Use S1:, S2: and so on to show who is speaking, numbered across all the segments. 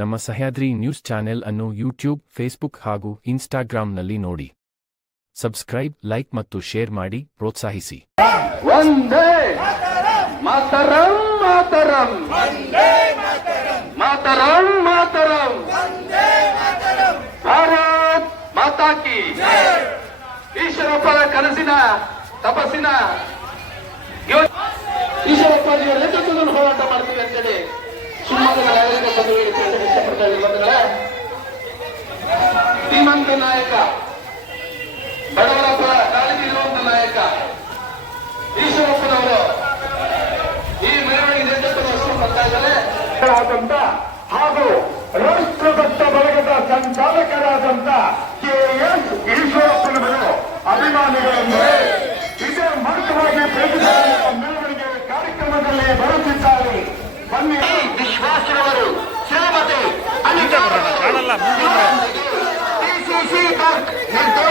S1: ನಮ್ಮ Sahyadri news channel ಅನ್ನು YouTube Facebook ಹಾಗೂ ಇನ್ಸ್ಟಾಗ್ರಾಂನಲ್ಲಿ ನೋಡಿ. ಸಬ್ಸ್ಕ್ರೈಬ್ ಲೈಕ್ ಮತ್ತು ಶೇರ್ ಮಾಡಿ ಪ್ರೋತ್ಸಾಹಿಸಿ.
S2: ಒಂದೇ ಮಾತರಂ ಮಾತರಂ. ಮಾತರಂ. ಮಾತರಂ ಭಾರತ್ ಮಾತಾ ಕಿ ಈಶ್ವರಪ್ಪನ ಕನಸಿನ ತಪಸ್ಸಿನ. ಈಶ್ವರಪ್ಪ ನೇತೃತ್ವದಲ್ಲಿ ಹೋರಾಟ ಮಾಡ್ತೀವಿ ಅಂತೇಳಿ. ಇಷ್ಟಪಡ್ತಾ ಇದ್ದೀನಿ ಬಂಧುಗಳೇ ನಾಯಕ, ಬಡವರ ಪರ ಕಾಳಜಿ ಇರುವಂತ ನಾಯಕ, ಈಶ್ವರಪ್ಪನವರು ಈ ಮೆರವಣಿಗೆ ಇದ್ದಾರೆ.
S3: ಹಾಗೂ ರಾಷ್ಟ್ರಭಕ್ತ ಬಳಗದ ಸಂಚಾಲಕರಾದಂತ ಕೆ ಎಸ್ ಈಶ್ವರಪ್ಪನವರು ಅಭಿಮಾನಿಗಳೆಂದರೆ Let's!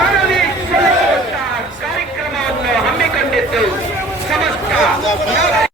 S3: ಮನವಿ ಕಾರ್ಯಕ್ರಮವನ್ನು ಹಮ್ಮಿಕೊಂಡಿದ್ದು ಸಮಸ್ತ